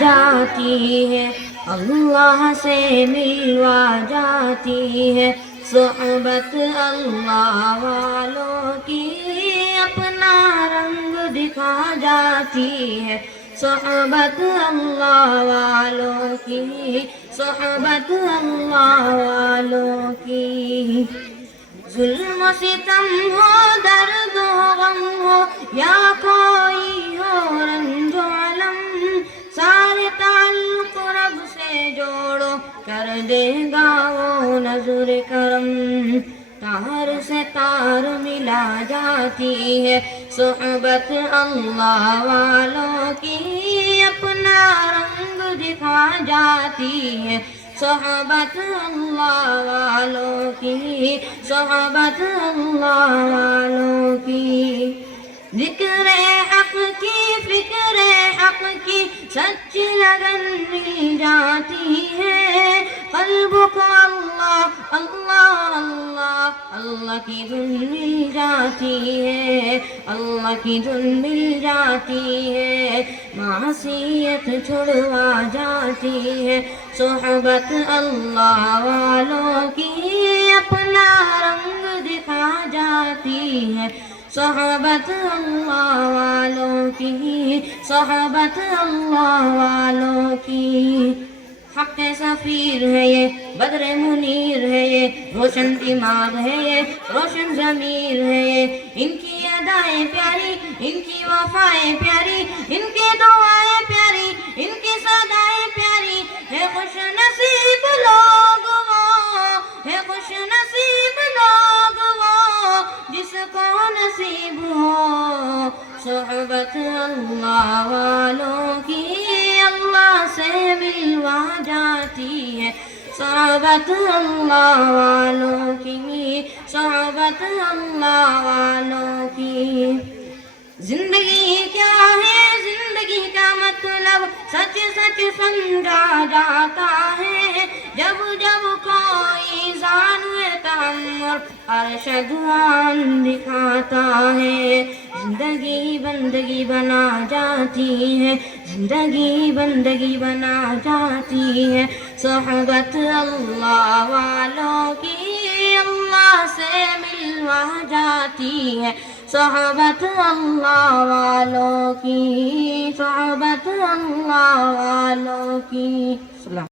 جاتی ہے، اللہ سے ملوا جاتی ہے، صحبت اللہ والوں کی اپنا رنگ دکھا جاتی ہے، صحبت اللہ والوں کی، صحبت اللہ والوں کی۔ ظلم و ستم ہو، درد و غم ہو، یا کوئی ہو رنج و علم، سارے تعلق رب سے جوڑو، کر دے گا وہ نظر کرم۔ تار سے تار ملا جاتی ہے، صحبت اللہ والوں کی اپنا رنگ دکھا جاتی ہے، صحبت اللہ والوں کی، صحبت اللہ والوں کی۔ ذکر حق کی، فکر حق کی سچی لگن مل جاتی ہے، قلب کو اللہ اللہ اللہ اللہ کی دھن مل جاتی ہے، اللہ کی دھن مل جاتی ہے، معصیت چھڑوا جاتی ہے، صحبت اللہ والوں کی اپنا رنگ دکھا جاتی ہے، صحبت اللہ والوں کی، صحبت اللہ والوں کی۔ حق سفیر ہے یہ، بدر منیر ہے یہ، روشن دماغ ہے یہ، روشن ضمیر ہے یہ، ان کی ادائیں پیاری، ان کی وفائیں پیاری، ان کی دعائیں پیاری، ان کی صدائیں پیاری، ہے خوش نصیب لوگ وہ، ہے خوش نصیب لوگ وہ، جس کو نصیب ہو صحبت اللہ والوں کی، اللہ سے ملوا جاتی ہے، صحبت اللہ والوں کی، صحبت اللہ والوں کی۔ زندگی کیا ہے، زندگی کا مطلب سچ سچ سمجھا جاتا ہے، جب جب کوئی زانو تعمر ارشدوان دکھاتا ہے، زندگی بندگی بنا جاتی ہے، زندگی بندگی بنا جاتی ہے، صحبت اللہ والوں کی اللہ سے ملوا جاتی ہے، صحبت اللہ والوں کی، صحبت اللہ والوں کی۔